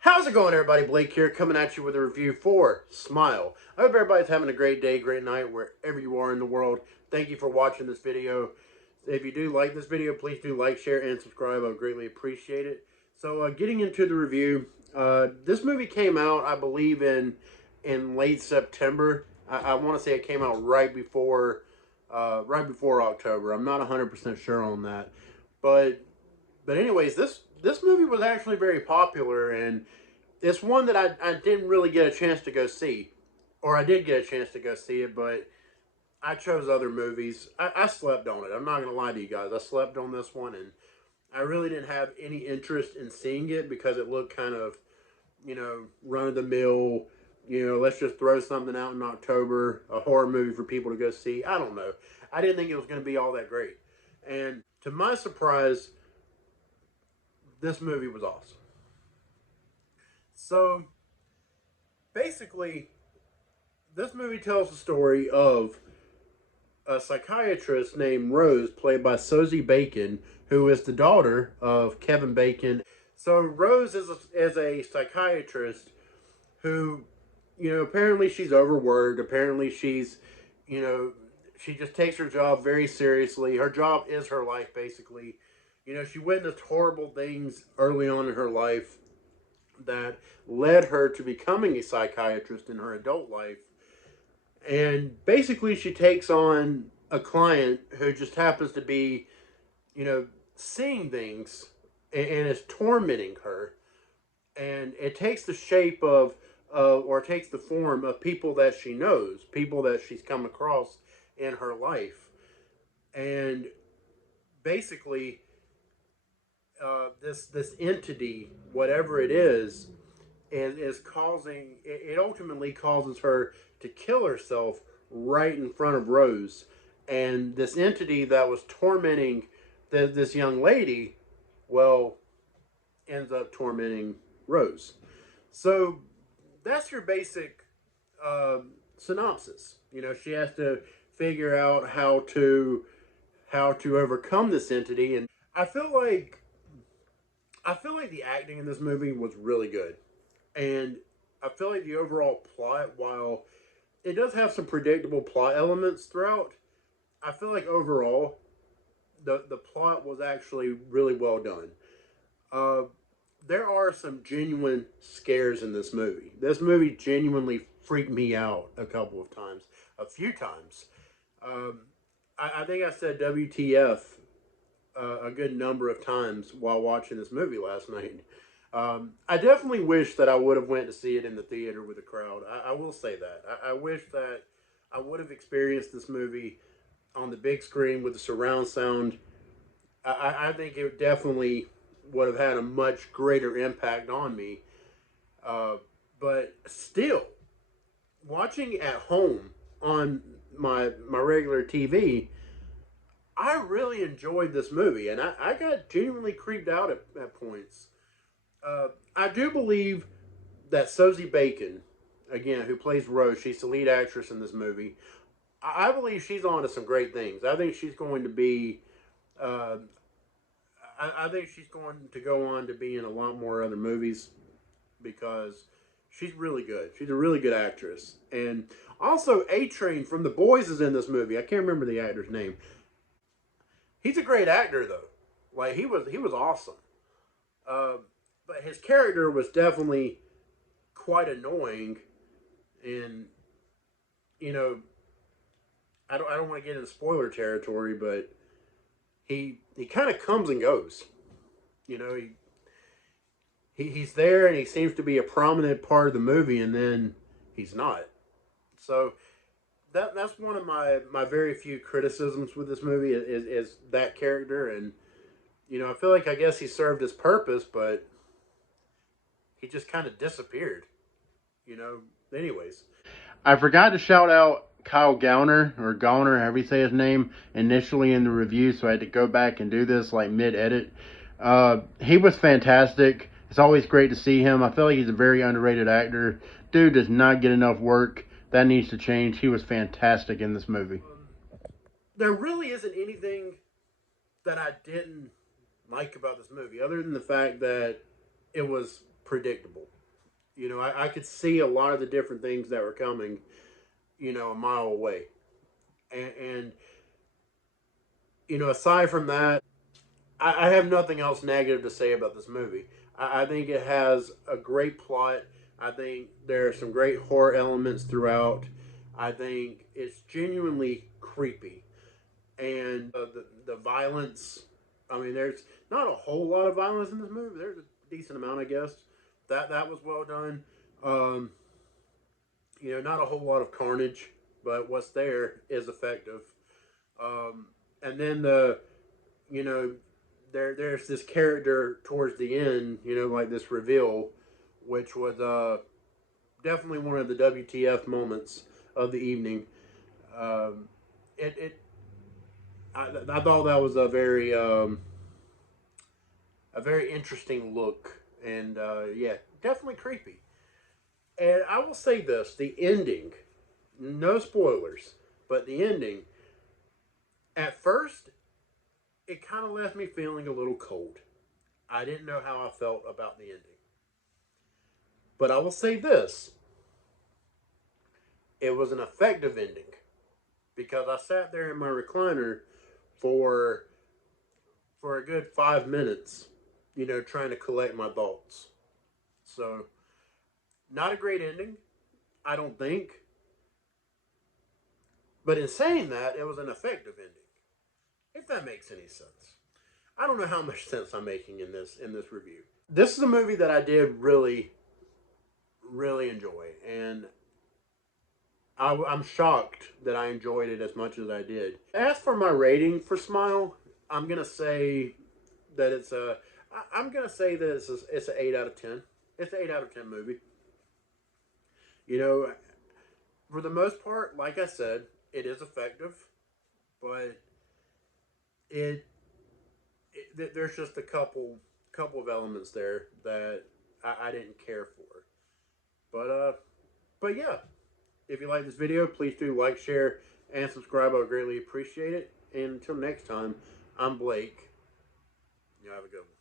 How's it going, everybody? Blake here, coming at you with a review for Smile. I hope everybody's having a great day, great night, wherever you are in the world. Thank you for watching this video. If you do like this video, please do like, share, and subscribe. I would greatly appreciate it. So, getting into the review, this movie came out, I believe, in late September. I want to say it came out right before October. I'm not 100% sure on that, but anyways, this movie was actually very popular, and it's one that I didn't really get a chance to go see, or I did get a chance to go see it, but I chose other movies. I slept on it. I'm not gonna lie to you guys. I slept on this one, and I really didn't have any interest in seeing it because it looked kind of, run of the mill. Let's just throw something out in October, a horror movie for people to go see. I don't know. I didn't think it was going to be all that great. And to my surprise, this movie was awesome. So basically, this movie tells the story of a psychiatrist named Rose, played by Sosie Bacon, who is the daughter of Kevin Bacon. So Rose is a psychiatrist who, apparently she's overworked. Apparently she just takes her job very seriously. Her job is her life, basically. She witnessed horrible things early on in her life that led her to becoming a psychiatrist in her adult life. And basically, she takes on a client who just happens to be, seeing things and is tormenting her. And it takes the shape of, or takes the form of people that she knows, people that she's come across in her life. And basically, this entity, whatever it is causing it ultimately causes her to kill herself right in front of Rose. And this entity that was tormenting this young lady, well, ends up tormenting Rose. So that's your basic synopsis. She has to figure out how to overcome this entity. And I feel like the acting in this movie was really good. And I feel like the overall plot, while it does have some predictable plot elements throughout, I feel like overall the plot was actually really well done. Uh, there are some genuine scares in this movie. This movie genuinely freaked me out a few times. Um, I think I said WTF a good number of times while watching this movie last night. I definitely wish that I would have went to see it in the theater with a crowd. I will say that. I wish that I would have experienced this movie on the big screen with the surround sound. I think it definitely would have had a much greater impact on me. Uh, but still, watching at home on my regular TV, I really enjoyed this movie, and I got genuinely creeped out at points. I do believe that Sosie Bacon, again, who plays Rose, she's the lead actress in this movie. I believe she's on to some great things. I think she's going to be. Uh, I think she's going to go on to be in a lot more other movies because she's really good. She's a really good actress, and also A Train from The Boys is in this movie. I can't remember the actor's name. He's a great actor though. Like he was awesome. Uh, but his character was definitely quite annoying, and you know, I don't want to get into spoiler territory, but he kind of comes and goes. You know, he's there and he seems to be a prominent part of the movie, and then he's not. So that's one of my very few criticisms with this movie is that character. And I feel like I guess he served his purpose, but he just kind of disappeared. You know. Anyways, I forgot to shout out Kyle Gowner, or Gawner, however you say his name, initially in the review, so I had to go back and do this like mid edit. He was fantastic. It's always great to see him. I feel like he's a very underrated actor. Dude does not get enough work. That needs to change. He was fantastic in this movie. There really isn't anything that I didn't like about this movie, other than the fact that it was predictable. You know, I could see a lot of the different things that were coming, you know, a mile away. And you know, aside from that, I have nothing else negative to say about this movie. I think it has a great plot. I think there are some great horror elements throughout. I think it's genuinely creepy. And the violence, I mean, there's not a whole lot of violence in this movie. There's a decent amount, I guess. That was well done. Um, you know, not a whole lot of carnage, but what's there is effective. Um, and then you know, there's this character towards the end, you know, like this reveal, which was definitely one of the WTF moments of the evening. Um, I thought that was a very interesting look, and yeah, definitely creepy. And I will say this: the ending, no spoilers, but the ending. At first, it kind of left me feeling a little cold. I didn't know how I felt about the ending. But I will say this: it was an effective ending because I sat there in my recliner for a good 5 minutes, you know, trying to collect my thoughts. So, not a great ending, I don't think. But in saying that, it was an effective ending. If that makes any sense. I don't know how much sense I'm making in this review. This is a movie that I did really enjoy, and I'm shocked that I enjoyed it as much as I did. As for my rating for Smile, I'm gonna say that it's a. I'm gonna say that it's an 8 out of 10. It's an 8 out of 10 movie. You know, for the most part, like I said, it is effective, but it, there's just a couple of elements there that I didn't care for. But yeah, if you like this video, please do like, share, and subscribe. I would greatly appreciate it. And until next time, I'm Blake. You have a good one.